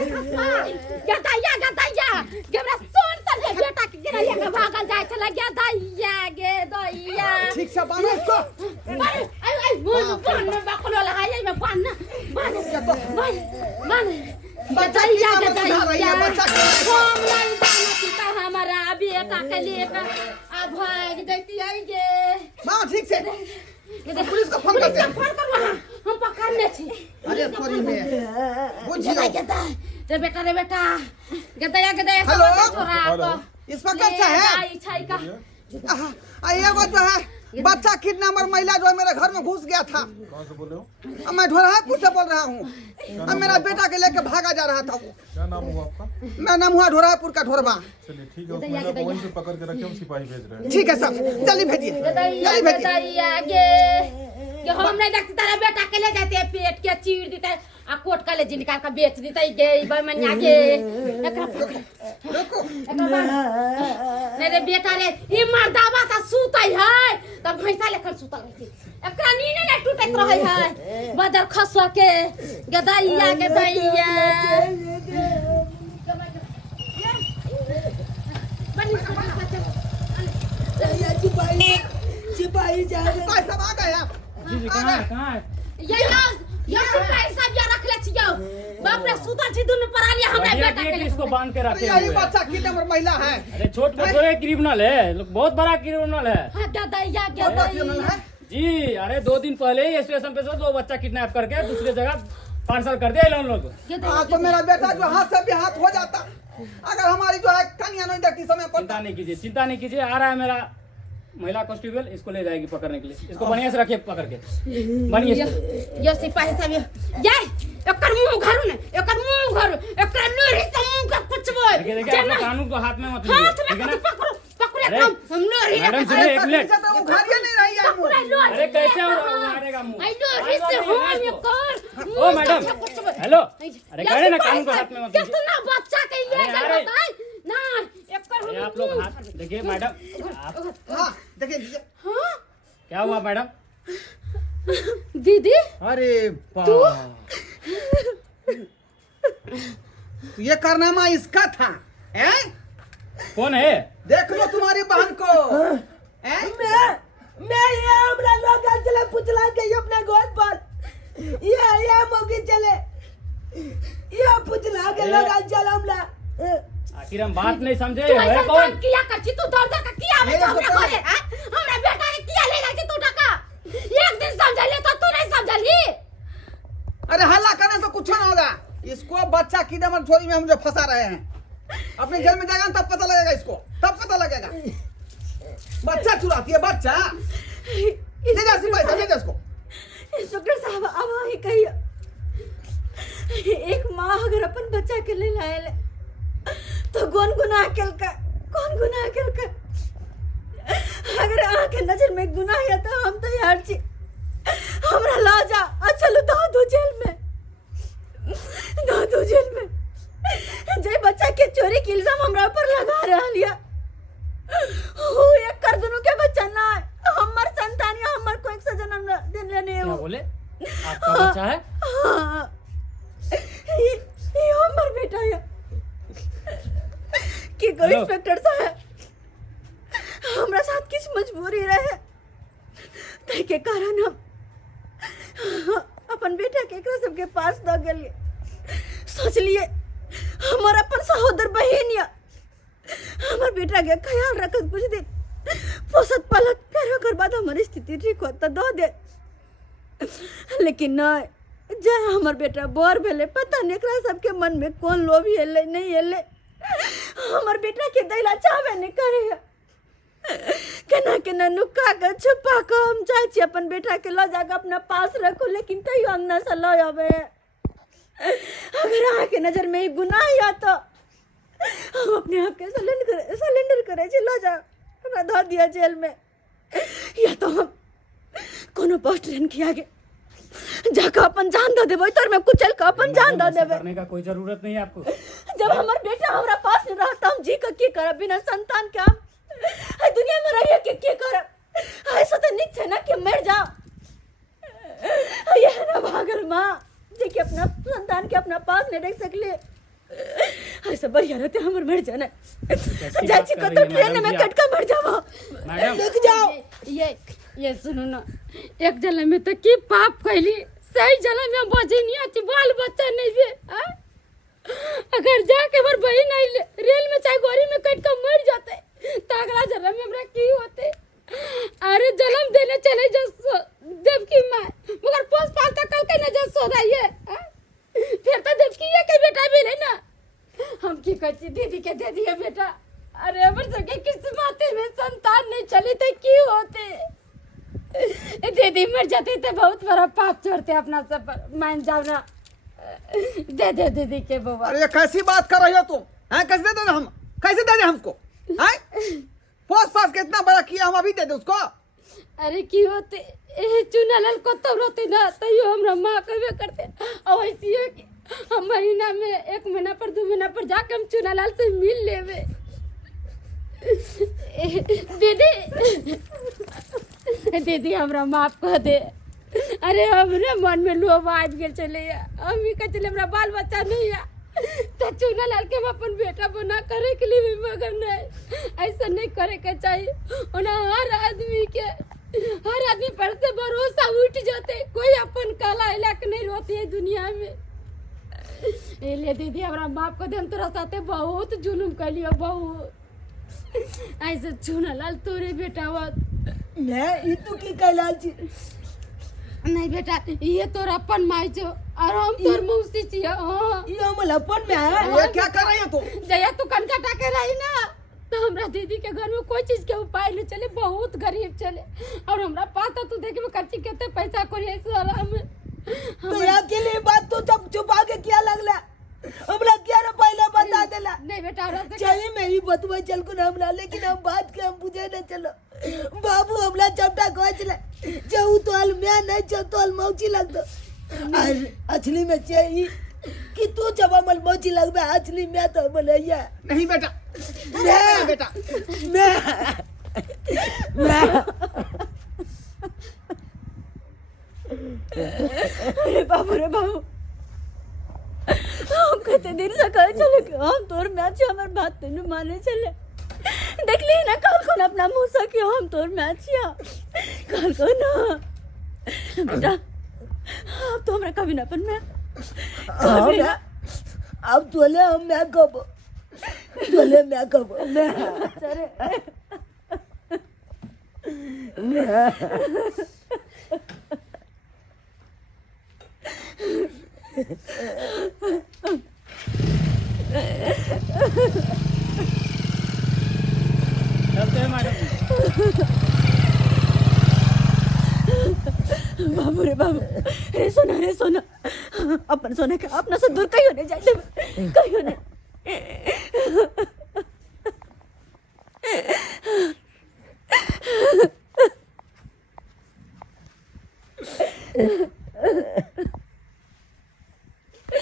गदैया गेमरा सोन तले बेटा के गिरैया के भागल जाय छला गदैया गे दैया ठीक से बांध इसको आई मुन में बकलो लगाई में बांध गदैया हम नहीं जाना पिता हमारा बेटा के लेकर अब भाग देती आई गे मां ठीक से ये पुलिस को फोन करते हैं फोन करो हम पकड़ने छी अरे थोड़ी में बुझियो रे बेटा गदैया हेलो छोरा तो इंस्पेक्टर साहब आई छाई का ये वो जो है बच्चा किडनैपर महिला जो मेरे घर में घुस गया था। कहाँ से बोल रहे हो? मैं ढोरहापुर से बोल रहा हूँ। अब मेरा बेटा के लेके भागा जा रहा था वो। क्या नाम हुआ आपका? मैं नाम हुआ ढोरहापुर का ढोरबा। चलिए ठीक है, उस महिला को वहीं पे पकड़ के रखे, हम सिपाही भेज रहे हैं। ठीक है सर, जल्दी भेजिए जल्दी भेजिए। ये हम नहीं देखते तेरा बेटा के ले जाते पेट के चीर देते आ कोट का ले जी निकाल के बेच देते गे बमनिया के एकरा रुको नहीं रे बेटा रे ई मर्दावा त सुतई है तब भैंसा लेखन सुतल रहती एकरा नींद नहीं टूटत रहे है बदर खसवा के गदैया सिपाही जा रहे हैं। सब आ गए आप। जी कहाँ है ये सिपाही सब या रख ले छियो बाप रे सुतल छी दुनु पर आलिया हमरा बेटा के इसको बांध के रखे यही हुए हैं। बच्चा किडनैपर महिला है। अरे छोट मोट थोड़े क्रिमिनल है, बहुत बड़ा क्रिमिनल है हां गदैया है जी। अरे 2 दिन पहले ही स्टेशन पे से 2 बच्चा किडनैप करके दूसरी जगह पार्सल कर दिया इन लोग। हाँ तो मेरा बेटा जो हाथ से भी हाथ हो जाता अगर हमारी जो है कन्या नहीं देखती समय पर। चिंता नहीं कीजिए, आ रहा है मेरा महिला कांस्टेबल, इसको ले जाएगी पकड़ने के लिए। इसको बढ़िया से रखिए पकड़ के बढ़िया से। ये सिपाही सब ये एकर मुंह घरू ने एकर लोरी से मुंह का कुचबो देखिए आप लोग कानून को हाथ में मत लीजिए, हाथ ठीक है में ना? पकड़ो अरे, हम लोरी मैडम सुनिए, एक मिनट। वो घर ये नहीं रही है मुंह। अरे कैसे मारेगा मुंह? आई लोरी से हो ये कर ओ मैडम, हेलो, अरे कह रहे ना कानून को हाथ में मत लीजिए। कितना बच्चा के ये अरे, अरे। बताई ना एकर अरे आप लोग हाथ देखिए मैडम, आप हाँ देखिए हां क्या हुआ मैडम? दीदी अरे तू ये कारनामा इसका था हैं? कौन है? देख लो तुम्हारी बहन को हैं? मैं ये हमरा लोग चले पुतला के अपने गोद पर ये मौके चले ये पुतला के लोग चले हमरा। आखिर हम बात नहीं समझे तू है ऐसा कौन? काम किया करची तू दर्द का किया में मेरे हमरा को घरे हमरा बेटा के किया ले गई तू टका एक दिन समझले तो तू नहीं समझली। अरे हल्ला करने से कुछ ना होगा। इसको बच्चा किडनैपर चोरी में हम जो फंसा रहे हैं अपने जेल में जाएगा तब पता लगेगा इसको, तब पता लगेगा। बच्चा चुराती है बच्चा। ले जा सिपाही साहब, ले जा इसको। इंस्पेक्टर साहब अब ही कहियो एक माँ अगर अपन बच्चा के ले लाए तो कौन गुनाह केल का अगर आके नजर में गुनाह है तो हम तैयार छी हमरा ला जा चलो दो जेल में जे बच्चा के चोरी के इल्जाम हमरा ऊपर लगा रहलिया हो एक कर दुनु के बच्चा ना हमर संतान या हमर कोई से जन्म देले नहीं क्या हो। बोले? आपका बच्चा है? हाँ, ये हमर बेटा है कि कोई इंस्पेक्टर साहब हमरा साथ किस मजबूरी रहे ताकि के कारण हम अपन बेटा के एकरा सबके पास द गेलिए। सोच लिए हमर अपन सहोदर बहन या हमर बेटा के ख्याल रखत कुछ दिन पोसत पालत फिर ओकर बाद हमारी स्थिति ठीक होता दो दे लेकिन नहीं जय हमर बेटा बोर भेले पता नहीं एकरा सबके मन में कौन लोभ एले नहीं एले हमर बेटा के दैला चाहबे नहीं करे केना नुका के छुपा के हम चाहे छी अपन बेटा के लो जाके अपना पास रखो लेकिन तैयो अंगना से लो आवे। अगर आके नजर में ही गुनाह या तो हम अपने आप के सरेंडर करे छी लो जा हमरा धो दिया जेल में या तो हम कोनो पोस्ट ट्रेन के आगे जाकर अपन जान दे देबो तोर में कुचल के अपन जान दे देबे। करने का कोई जरूरत नहीं है आपको। जब हमर बेटा हमरा पास नहीं रहता हम जी के करब बिना संतान के हम दुनिया में रहिए के करब ऐसा तो निक है ना कि मर जाओ ये ना भागल माँ जे कि अपना संतान के अपना पास नहीं रख सकले ऐसा बढ़िया रहते हमर मर जाना कैसी जाची बात को कर तो रही है ट्रेन मैडम में जी कट का मर जावा मैडम देख जाओ ये सुनो ना, एक जला में तो की पाप कैली, सही जला में बजे नहीं आती, बाल बच्चा नहीं भी हाँ? अगर जाके हमार बहन आई रेल में चाहे गोरी में कट का मर जाते तो अगला जन्म में हमरा की होते। अरे जन्म देने चले देवकी माँ, मगर पोस पाल तक कल के नजर सो रही है हाँ? फिर तो देवकी ये के बेटा भी नहीं ना, हम की कहती दीदी के दे दिए बेटा। अरे हमर सबके किस्मत में संतान नहीं चली तो की होते, दीदी मर जाती तो बहुत बड़ा पाप छोड़ते अपना सब पर, मान जाओ ना, दे दे दीदी के बउआ। अरे ये कैसी बात कर रही हो तुम? हैं कैसे दे दे हम? कैसे दे दे हमको? हैं पोस पास के इतना बड़ा किया, हम अभी दे दे उसको? अरे की होते चुना लाल को तो रोते ना तो यो हमरा माँ कहबे करते, और ऐसी है कि हम महीना में 1 महीना पर 2 महीना पर जाके हम चुना लाल से मिल लेवे। दीदी दीदी हमरा माफ कर दे। अरे हमरे मन में लोभ आज गेल चले, हम ही कह चले हमरा बाल बच्चा नहीं है तो चुना लाल के हम अपन बेटा बना करे के लिए भी, मगर नहीं ऐसा नहीं करे के चाहिए। उन्हें हर आदमी पर से भरोसा उठ जाते, कोई अपन काला इलाक नहीं रोती है दुनिया में। ले दीदी हमरा बाप को दे, हम तोरा साथे बहुत जुलुम कलियो बहुत, ऐसे चुना लाल तोरे बेटा हुआ मैं ई तू की कहला छी नहीं बेटा, ये तोरा अपन माई छो और हम तोर मौसी छिए। हां ई हम अपन में है ये क्या कर रही हो तुम? जया तू कनका टाके रही ना तो हमरा दीदी के घर में कोई चीज के उपाय नहीं चले, बहुत गरीब चले, और हमरा पाता तू देखे में खर्ची केते पैसा कोरी है साला में। तो यहाँ के लिए बात तो सब छुपा के क्या लगला, हमरा क्या रे पहले बता देला। नहीं बेटा हमरा से चाहिए मैं ही बतवा चल को हमरा, लेकिन हम बात के हम बुझे न चलो। बाबू हमरा चपटा कह चले जो तो हल मैं नहीं जो तो हल मौची लग दो, और असली में चाहिए कि तू जब हमल मौची लगबे, असली में तो बोलैया नहीं बेटा, मैं बेटा मैं अरे बाबू हम कहते देर से कहे चले कि हम तोर मैच हमार बात तेनु माने चले, देख ली ना कल को अपना मुंह से कि हम तोर मैच या कल को ना बेटा, अब तो हमरा कभी ना पर मैं कभी ना, अब तोले हम मैं कब तोले मैं कब मैं चलते हैं मैडम जी। बाबू रे बाबू, रे सोना अपन सोना के अपना से दूर कहीं नहीं जाते, कहीं नहीं।